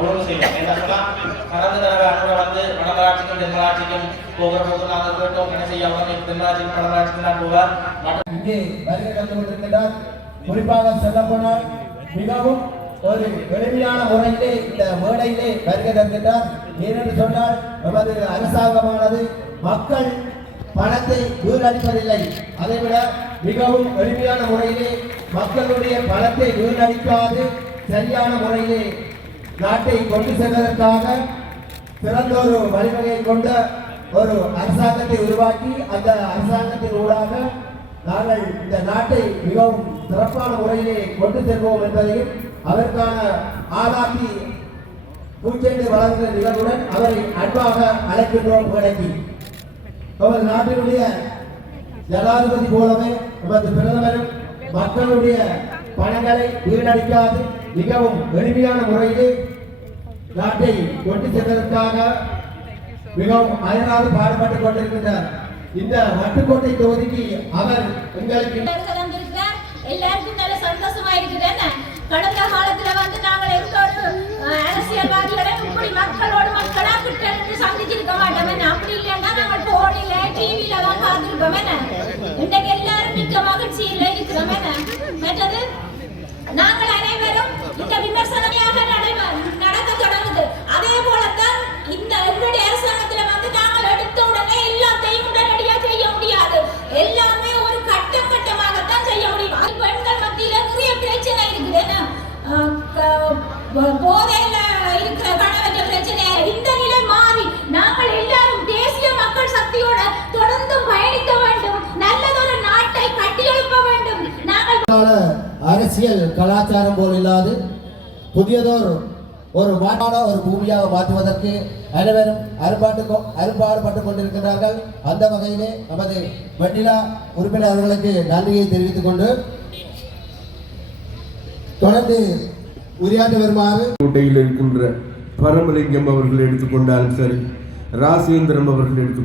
ஒழுங்கு செய்வோம். என்ன சொன்னா கடந்த தடவை அனுரை வந்து வடமராட்சிக்கும் தென்மராட்சிக்கும் போகிற போது நாங்கள் கேட்டோம் என்ன செய்ய தென்மராட்சிக்கும் வடமராட்சிக்கும் தான் போவார். இங்கே வருகை தந்து கொண்டிருக்கின்றார். குறிப்பாக சொல்ல போனால் மிகவும் ஒரு எளிமையான முறையிலே இந்த மேடையிலே வருகை தருகின்றார். ஏனென்று சொன்னால் நமது அரசாங்கமானது மக்கள் பணத்தை வீணடிப்பதில்லை. அதைவிட மிகவும் எளிமையான முறையிலே மக்களுடைய பணத்தை வீணடிக்காது சரியான முறையிலே நாட்டை கொண்டு செல்வதற்காக சிறந்த ஒரு வழிவகையை கொண்ட ஒரு அரசாங்கத்தை உருவாக்கி அந்த அரசாங்கத்தின் ஊடாக நாங்கள் இந்த நாட்டை மிகவும் சிறப்பான முறையிலே கொண்டு செல்வோம் என்பதையும் அதற்கான ஆளாக்கி பூச்செண்டு வளர்ந்த நிகழ்வுடன் அவரை அன்பாக அழைக்கின்றோம். விளக்கி நமது நாட்டினுடைய ஜனாதிபதி போலவே நமது பிரதமரும் மக்களுடைய பணங்களை வீணடிக்காது மிகவும் எளிமையான முறையிலே நாட்டை கொண்டு செல்வதற்காக மிகவும் அயராது பாடுபட்டுக் கொண்டிருக்கின்றார். இந்த வட்டுக்கோட்டை தொகுதிக்கு அவர் எங்களுக்கு எல்லாருக்கும் நல்ல சந்தோஷமா இருக்குது. கடந்த காலத்துல வந்து நாங்கள் எந்த ஒரு அரசியல்வாதிகளை இப்படி மக்களோடு மக்களா கிட்ட இருந்து சந்திச்சிருக்க மாட்டோம். அப்படி இல்லைன்னா நாங்கள் போனில டிவில தான் பார்த்திருப்போம். இன்றைக்கு எல்லாரும் மிக்க மகிழ்ச்சியில் இருக்கிறோம். மற்றது நாங்கள் அனைவரும் இந்த விமர்சனமாக நடக்க தொடங்குது. அதே போலத்தான் இந்த எங்களுடைய அரசாங்கத்துல வந்து நாங்கள் எடுத்த உடனே எல்லாத்தையும் உடனடியா செய்ய முடியாது. எல்லாமே ஒரு கட்டம் கட்டமாகத்தான் செய்ய முடியும். அது பெண்கள் மத்தியில நிறைய பிரச்சனை இருக்குது. போதையில இருக்கிற கணவற்ற பிரச்சனை இந்த நிலை மாறி நாங்கள் எல்லாரும் தேசிய மக்கள் சக்தியோட தொடர்ந்து பயணிக்க வேண்டும். நல்லதொரு நாட்டை கட்டியெழுப்ப வேண்டும். நாங்கள் அரசியல் கலாச்சாரம் போல் இல்லாது புதியதோர் ஒரு மாட்டான ஒரு பூமியாக மாற்றுவதற்கு அனைவரும் அரும்பாடுபட்டுக் கொண்டிருக்கிறார்கள். அந்த வகையிலே நமது மண்டிலா உறுப்பினர் அவர்களுக்கு நன்றியை தெரிவித்துக் கொண்டு தொடர்ந்து உரையாற்ற வருமாறு கோட்டையில் இருக்கின்ற பரமலிங்கம் அவர்கள் எடுத்துக்கொண்டாலும் சரி, ராசேந்திரம் அவர்கள் எடுத்து